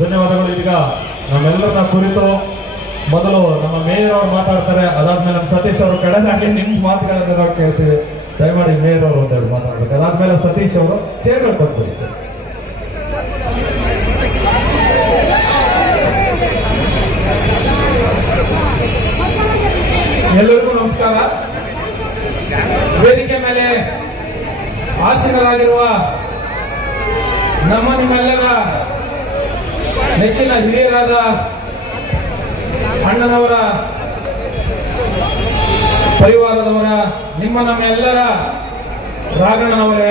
ಧನ್ಯವಾದಗಳು. ಈಗ ನಮ್ಮೆಲ್ಲರನ್ನ ಕುರಿತು ಮೊದಲು ನಮ್ಮ ಮೇಯರ್ ಅವರು ಮಾತಾಡ್ತಾರೆ. ಅದಾದ್ಮೇಲೆ ನಮ್ಮ ಸತೀಶ್ ಅವರು ಕಡೆದಾಗಿ ನಿಮ್ಮ ಮಾತುಗಳನ್ನು ನಾವು ಕೇಳ್ತೀವಿ. ದಯಮಾಡಿ ಮೇಯರ್ ಅವರು ಒಂದೆರಡು ಮಾತಾಡ್ಬೇಕು. ಅದಾದ್ಮೇಲೆ ಸತೀಶ್ ಅವರು ಚೇರ್ಗಳು ಕೊಟ್ಬಿಡಿ. ಎಲ್ಲರಿಗೂ ನಮಸ್ಕಾರ. ವೇದಿಕೆ ಮೇಲೆ ಆಸೀನರಾಗಿರುವ ನಿಮ್ಮೆಲ್ಲರ ನೆಚ್ಚಿನ ಹಿರಿಯರಾದ ಅಣ್ಣನವರ ಪರಿವಾರದವರ, ನಮ್ಮೆಲ್ಲರ ರಾಘಣ್ಣನವರೇ,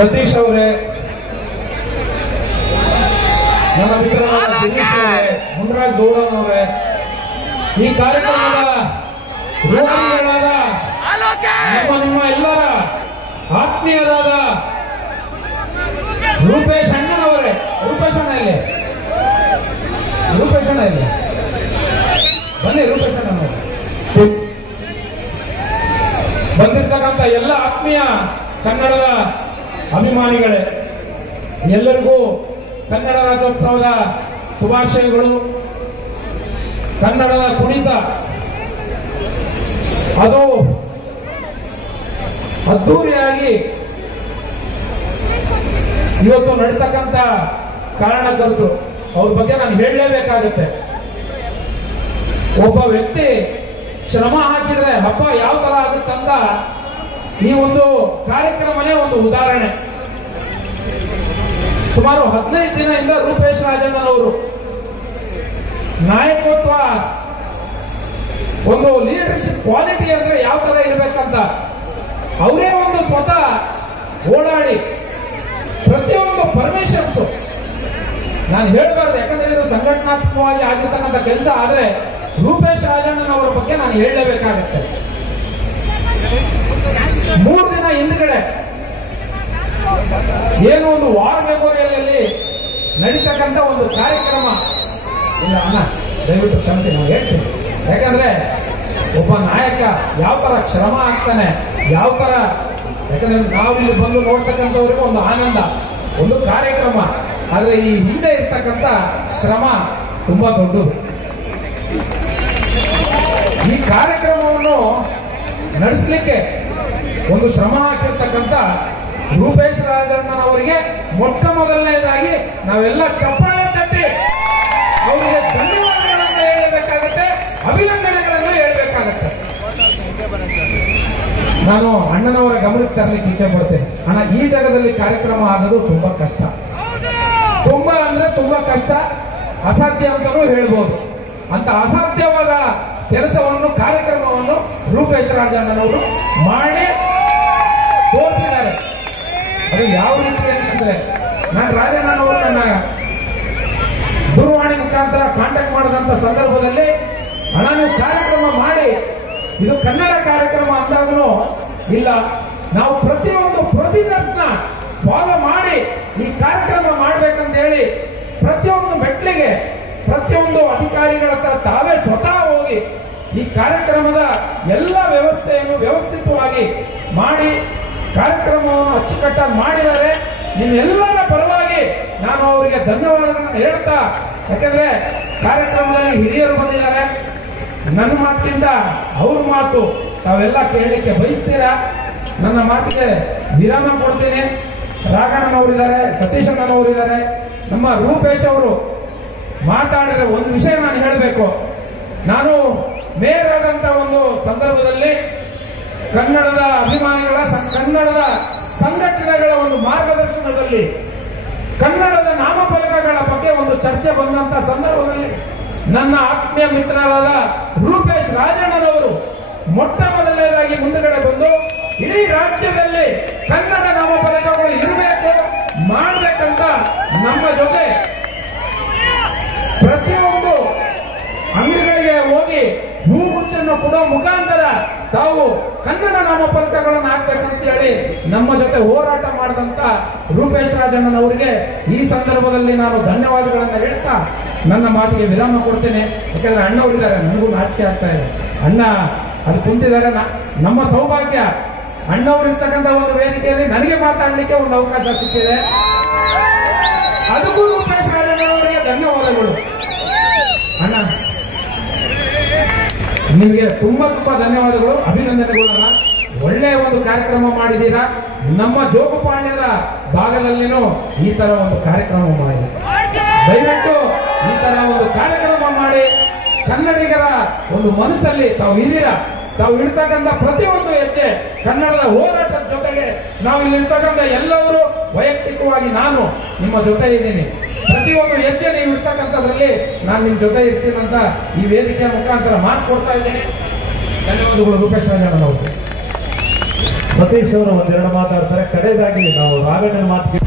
ಸತೀಶ್ ಅವರೇ, ನನ್ನ ಮಿತ್ರರಾದ ದಿನೇಶ್ ಅವರೇ, ಮುನ್ರಾಜ್ ಗೌಡನವರೇ, ಈ ಕಾರ್ಯಕ್ರಮದ ರೂವಾರಿಗಳಾದ ನಿಮ್ಮ ಎಲ್ಲರ ಆತ್ಮೀಯರಾದ ರೂಪೇಶ್ ಅಣ್ಣನವರೇ, ರೂಪೇಶ್ ಅಣ್ಣ ಇಲ್ಲಿ ಬನ್ನಿ. ರೂಪೇಶ್ ಅಣ್ಣನವರು ಬಂದಿರ್ತಕ್ಕಂಥ ಎಲ್ಲ ಆತ್ಮೀಯ ಕನ್ನಡದ ಅಭಿಮಾನಿಗಳೇ, ಎಲ್ಲರಿಗೂ ಕನ್ನಡ ರಾಜ್ಯೋತ್ಸವದ ಶುಭಾಶಯಗಳು. ಕನ್ನಡದ ಕುಣಿತ ಅದು ಅದ್ದೂರಿಯಾಗಿ ಇವತ್ತು ನಡೀತಕ್ಕಂಥ ಕಾರಣಕರ್ತರು ಅವ್ರ ಬಗ್ಗೆ ನಾನು ಹೇಳಲೇಬೇಕಾಗುತ್ತೆ. ಒಬ್ಬ ವ್ಯಕ್ತಿ ಶ್ರಮ ಹಾಕಿದ್ರೆ ಹಬ್ಬ ಯಾವ ತರ ಆಗುತ್ತಂತ ಈ ಒಂದು ಕಾರ್ಯಕ್ರಮನೇ ಒಂದು ಉದಾಹರಣೆ. ಸುಮಾರು 15 ದಿನದಿಂದ ರೂಪೇಶ್ ರಾಜಣ್ಣನವರು ನಾಯಕತ್ವ, ಒಂದು ಲೀಡರ್ಶಿಪ್ ಕ್ವಾಲಿಟಿ ಅಂದ್ರೆ ಯಾವ ತರ ಇರಬೇಕಂತ ಅವರೇ ಒಂದು ಸ್ವತಃ ಓಡಾಡಿ ಪ್ರತಿಯೊಂದು ಪರ್ಮಿಷನ್ಸ್ ನಾನು ಹೇಳಬಾರ್ದು, ಯಾಕಂದ್ರೆ ಇದು ಸಂಘಟನಾತ್ಮಕವಾಗಿ ಆಗಿರ್ತಕ್ಕಂಥ ಕೆಲಸ. ಆದ್ರೆ ರೂಪೇಶ್ ರಾಜಣ್ಣನವರ ಬಗ್ಗೆ ನಾನು ಹೇಳಲೇಬೇಕಾಗುತ್ತೆ. 3 ದಿನ ಹಿಂದ್ಗಡೆ ಏನು ಒಂದು ವಾರ್ ಮೆಮೋರಿಯಲ್ ಅಲ್ಲಿ ನಡೀತಕ್ಕಂಥ ಒಂದು ಕಾರ್ಯಕ್ರಮ ಇಲ್ಲ ಅಣ್ಣ, ದಯವಿಟ್ಟು ಕ್ಷಮಿಸಿ, ನಾವು ಹೇಳ್ತೀವಿ. ಯಾಕಂದ್ರೆ ಒಬ್ಬ ನಾಯಕ ಯಾವ ತರ ಶ್ರಮ ಆಗ್ತಾನೆ, ಯಾವ ತರ, ಯಾಕಂದ್ರೆ ನಾವು ಇಲ್ಲಿ ಬಂದು ನೋಡ್ತಕ್ಕಂಥವ್ರಿಗೆ ಒಂದು ಆನಂದ, ಒಂದು ಕಾರ್ಯಕ್ರಮ. ಆದ್ರೆ ಈ ಹಿಂದೆ ಇರ್ತಕ್ಕಂಥ ಶ್ರಮ ತುಂಬಾ ದೊಡ್ಡದು. ಈ ಕಾರ್ಯಕ್ರಮವನ್ನು ನಡೆಸಲಿಕ್ಕೆ ಒಂದು ಶ್ರಮ ಹಾಕಿರ್ತಕ್ಕಂಥ ರೂಪೇಶ್ ರಾಜಣ್ಣನವರಿಗೆ ಮೊಟ್ಟ ಮೊದಲನೇದಾಗಿ ನಾವೆಲ್ಲ ಚಪ್ಪಾಳೆ ತಟ್ಟಿ ಅವರಿಗೆ ಧನ್ಯವಾದಗಳನ್ನು ಹೇಳಬೇಕಾಗತ್ತೆ, ಅಭಿನಂದನೆಗಳನ್ನು ಹೇಳಬೇಕಾಗತ್ತೆ. ನಾನು ಅಣ್ಣನವರ ಗಮನಕ್ಕೆ ತರಲಿಕ್ಕೆ ಇಚ್ಛೆ ಪಡ್ತೇನೆ. ಅಣ್ಣ, ಈ ಜಾಗದಲ್ಲಿ ಕಾರ್ಯಕ್ರಮ ಆಗೋದು ತುಂಬಾ ಕಷ್ಟ, ತುಂಬಾ ಅಂದ್ರೆ ತುಂಬಾ ಕಷ್ಟ, ಅಸಾಧ್ಯ ಅಂತಲೂ ಹೇಳ್ಬೋದು. ಅಂತ ಅಸಾಧ್ಯವಾದ ಕೆಲಸವನ್ನು, ಕಾರ್ಯಕ್ರಮವನ್ನು ರೂಪೇಶ್ ರಾಜಣ್ಣನವರು ಮಾಡಿ ತೋರಿಸಿದ್ದಾರೆ. ಅದು ಯಾವ ರೀತಿ ಅಂತಂದ್ರೆ, ನಾನು ರಾಜಣ್ಣನವರು ನನ್ನ ದೂರವಾಣಿ ಮುಖಾಂತರ ಕಾಂಟ್ಯಾಕ್ಟ್ ಮಾಡಿದಂತ ಸಂದರ್ಭದಲ್ಲಿ, ಅಣ್ಣ ನೀವು ಕಾರ್ಯಕ್ರಮ ಮಾಡಿ, ಇದು ಕನ್ನಡ ಕಾರ್ಯಕ್ರಮ ಅಂದಾಗಲೂ ಇಲ್ಲ, ನಾವು ಪ್ರತಿಯೊಂದು ಪ್ರೊಸೀಜರ್ಸ್ ನ ಫಾಲೋ ಮಾಡಿ ಈ ಕಾರ್ಯಕ್ರಮ ಮಾಡ್ಬೇಕಂತ ಹೇಳಿ ಪ್ರತಿಯೊಂದು ಮೆಟ್ಲಿಗೆ ಪ್ರತಿಯೊಂದು ಅಧಿಕಾರಿಗಳ ಹತ್ರ ತಾವೇ ಸ್ವತಃ ಹೋಗಿ ಈ ಕಾರ್ಯಕ್ರಮದ ಎಲ್ಲ ವ್ಯವಸ್ಥೆಯನ್ನು ವ್ಯವಸ್ಥಿತವಾಗಿ ಮಾಡಿ ಕಾರ್ಯಕ್ರಮವನ್ನು ಅಚ್ಚುಕಟ್ಟಾಗಿ ಮಾಡಿದ್ದಾರೆ. ನಿಮ್ಮೆಲ್ಲರ ಪರವಾಗಿ ನಾನು ಅವರಿಗೆ ಧನ್ಯವಾದಗಳನ್ನು ಹೇಳ್ತಾ, ಯಾಕಂದ್ರೆ ಕಾರ್ಯಕ್ರಮದಲ್ಲಿ ಹಿರಿಯರು ಬಂದಿದ್ದಾರೆ, ನನ್ನ ಮಾತಿನಿಂದ ಅವ್ರ ಮಾತು ತಾವೆಲ್ಲ ಕೇಳಲಿಕ್ಕೆ ಬಯಸ್ತೀರಾ. ನನ್ನ ಮಾತಿಗೆ ವಿರಾಮ ಕೊಡ್ತೀನಿ. ರಾಘಣ್ಣನವರಿದ್ದಾರೆ, ಸತೀಶ್ ಅಣ್ಣನವರಿದ್ದಾರೆ, ನಮ್ಮ ರೂಪೇಶ್ ಅವರು ಮಾತಾಡಿದ್ರೆ ಒಂದು ವಿಷಯ ನಾನು ಹೇಳಬೇಕು. ನಾನು ಮೇಯರ್ ಆದಂತ ಒಂದು ಸಂದರ್ಭದಲ್ಲಿ ಕನ್ನಡದ ಅಭಿಮಾನಿಗಳ, ಕನ್ನಡದ ಸಂಘಟನೆಗಳ ಒಂದು ಮಾರ್ಗದರ್ಶನದಲ್ಲಿ ಕನ್ನಡದ ನಾಮಫಲಕಗಳ ಬಗ್ಗೆ ಒಂದು ಚರ್ಚೆ ಬಂದಂತ ಸಂದರ್ಭದಲ್ಲಿ ನನ್ನ ಆತ್ಮೀಯ ಮಿತ್ರರಾದ ರೂಪೇಶ್ ರಾಜಣ್ಣನವರು ಮೊಟ್ಟ ಮೊದಲನೇದಾಗಿ ಮುಂದುಗಡೆ ಬಂದು ಇಡೀ ರಾಜ್ಯದಲ್ಲಿ ಕನ್ನಡ ನಾಮಫಲಕಗಳು ಇರಬೇಕು, ಮಾಡಬೇಕಂತ ನಮ್ಮ ಜೊತೆ ಪ್ರತಿಯೊಂದು ಅಂಗಡಿಗಳಿಗೆ ಹೋಗಿ ಹೂಗುಚ್ಚನ್ನು ಕೊಡೋ ಮುಖಾಂತರ ತಾವು ಕನ್ನಡ ನಾಮಫಲಕಗಳನ್ನು ಹಾಕ್ಬೇಕಂತ ಹೇಳಿ ನಮ್ಮ ಜೊತೆ ಹೋರಾಟ ಮಾಡಿದಂತ ರೂಪೇಶ್ ರಾಜಣ್ಣನವರಿಗೆ ಈ ಸಂದರ್ಭದಲ್ಲಿ ನಾನು ಧನ್ಯವಾದಗಳನ್ನ ಹೇಳ್ತಾ ನನ್ನ ಮಾತಿಗೆ ವಿರಾಮ ಕೊಡ್ತೇನೆ. ಯಾಕಂದ್ರೆ ಅಣ್ಣವರಿದ್ದಾರೆ, ನನಗೂ ನಾಚಿಕೆ ಆಗ್ತಾ ಇದೆ. ಅಣ್ಣ ಅಲ್ಲಿ ಕುಂತಿದ್ದಾರೆ, ನಮ್ಮ ಸೌಭಾಗ್ಯ ಅಣ್ಣವರು ಇರ್ತಕ್ಕಂಥ ಒಂದು ವೇದಿಕೆಯಲ್ಲಿ ನನಗೆ ಮಾತಾಡಲಿಕ್ಕೆ ಒಂದು ಅವಕಾಶ ಸಿಕ್ಕಿದೆ. ಅದಕ್ಕೂ ರೂಪೇಶ್ ರಾಜಣ್ಣವರಿಗೆ ಧನ್ಯವಾದಗಳು. ಅಣ್ಣ ನಿಮಗೆ ತುಂಬಾ ಧನ್ಯವಾದಗಳು, ಅಭಿನಂದನೆಗಳನ್ನ. ಒಳ್ಳೆಯ ಒಂದು ಕಾರ್ಯಕ್ರಮ ಮಾಡಿದ್ದೀರಾ. ನಮ್ಮ ಜೋಗುಪಾಳ್ಯದ ಭಾಗದಲ್ಲಿನೂ ಈ ತರ ಒಂದು ಕಾರ್ಯಕ್ರಮ ಮಾಡಿ, ದಯವಿಟ್ಟು ಈ ತರ ಒಂದು ಕಾರ್ಯಕ್ರಮ ಮಾಡಿ ಕನ್ನಡಿಗರ ಒಂದು ಮನಸ್ಸಲ್ಲಿ ತಾವು ಇದ್ದೀರಾ. ತಾವು ಇರ್ತಕ್ಕಂಥ ಪ್ರತಿಯೊಂದು ಹೆಜ್ಜೆ ಕನ್ನಡದ ಹೋರಾಟದ ಜೊತೆಗೆ ನಾವು ಇಲ್ಲಿ ಇರ್ತಕ್ಕಂಥ ಎಲ್ಲರೂ ವೈಯಕ್ತಿಕವಾಗಿ ನಾನು ನಿಮ್ಮ ಜೊತೆ ಇದ್ದೀನಿ. ಪ್ರತಿಯೊಂದು ಹೆಜ್ಜೆ ನೀವು ಇರ್ತಕ್ಕಂಥದ್ರಲ್ಲಿ ನಾನು ನಿಮ್ಮ ಜೊತೆ ಇರ್ತೀನಂತ ಈ ವೇದಿಕೆಯ ಮುಖಾಂತರ ಮಾತು ಕೊಡ್ತಾ ಇದ್ದೀನಿ. ಧನ್ಯವಾದಗಳು ರೂಪೇಶ್ ರಾಜಣ್ಣನವರು. ಸತೀಶ್ ಅವರು ಒಂದೆರಡು ಮಾತಾಡ್ತಾರೆ. ಕಡೆದಾಗಿ ನಾವು ರಾಘಣ್ಣನ ಮಾತಿಗೆ